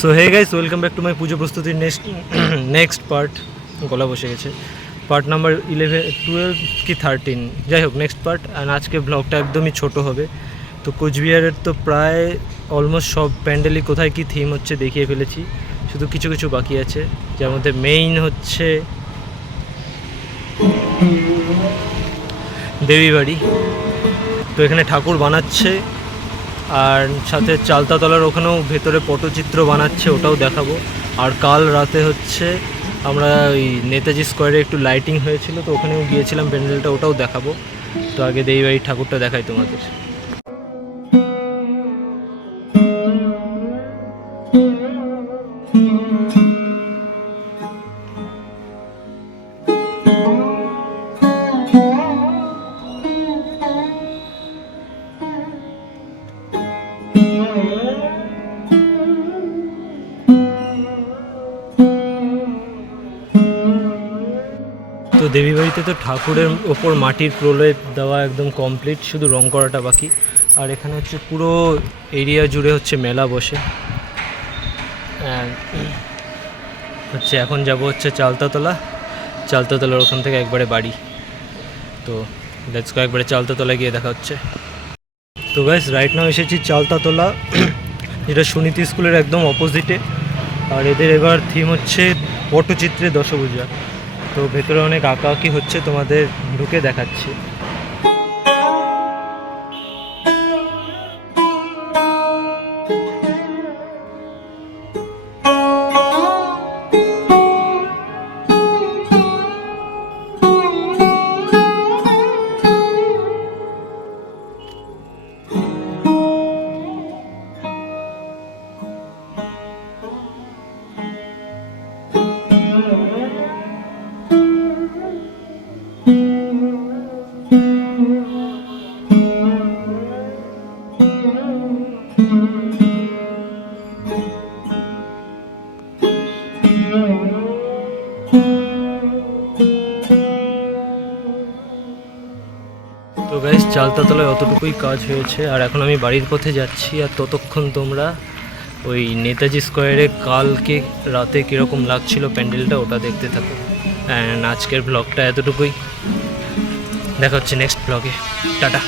So hey guys welcome back to my Puja প্রস্তুতির next next part গলা বসে গেছে। পার্ট নাম্বার ইলেভেন টুয়েলভ কি থার্টিন যাই হোক নেক্সট পার্ট অ্যান্ড আজকে ব্লগটা একদমই ছোট হবে। তো কোচবিহারের তো প্রায় অলমোস্ট সব প্যান্ডেলই কোথায় কি থিম হচ্ছে দেখিয়ে ফেলেছি। শুধু কিছু কিছু বাকি আছে। যার মধ্যে মেইন হচ্ছে দেবী বাড়ি তো এখানে ঠাকুর বানাচ্ছে, আর সাথে চালতাতলার ওখানেও ভেতরে পটচিত্র বানাচ্ছে, ওটাও দেখাবো। আর কাল রাতে হচ্ছে আমরা ওই নেতাজি স্কোয়ারে একটু লাইটিং হয়েছিল, তো ওখানেও গিয়েছিলাম, প্যান্ডেলটা ওটাও দেখাবো। তো আগে দেবীবাড়ির ঠাকুরটা দেখাই তোমাদের। তো দেবী বাড়িতে তো ঠাকুরের ওপর মাটির প্রলেপ দেওয়া একদম কমপ্লিট শুধু রং করাটা বাকি। আর এখানে হচ্ছে পুরো এরিয়া জুড়ে হচ্ছে মেলা বসে। হচ্ছে এখন যাব হচ্ছে চালতাতলা। চালতাতলার ওখান থেকে একবারে বাড়ি। তো লেটস গো একবারে চালতাতলা গিয়ে দেখা হচ্ছে। তো গাইস রাইট নাও এসেছি চালতাতলা। যেটা সুনীতি স্কুলের একদম অপোজিটে আর এদের এবার থিম হচ্ছে পটচিত্রে দশভূজা। তো ভেতরে অনেক আঁকা আঁকি হচ্ছে, তোমাদের ঢুকে দেখাচ্ছি। তো গাইস চালতাতলায় অতটুকুই কাজ হয়েছে, আর এখন আমি বাড়ির পথে যাচ্ছি, আর ততক্ষণ তোমরা ওই নেতাজি স্কোয়ারে কালকে রাতে কীরকম লাগছিল প্যান্ডেলটা, ওটা দেখতে থাকো। অ্যান্ড আজকের ব্লগটা এতটুকুই। দেখা হচ্ছে নেক্সট ব্লগে টাটা।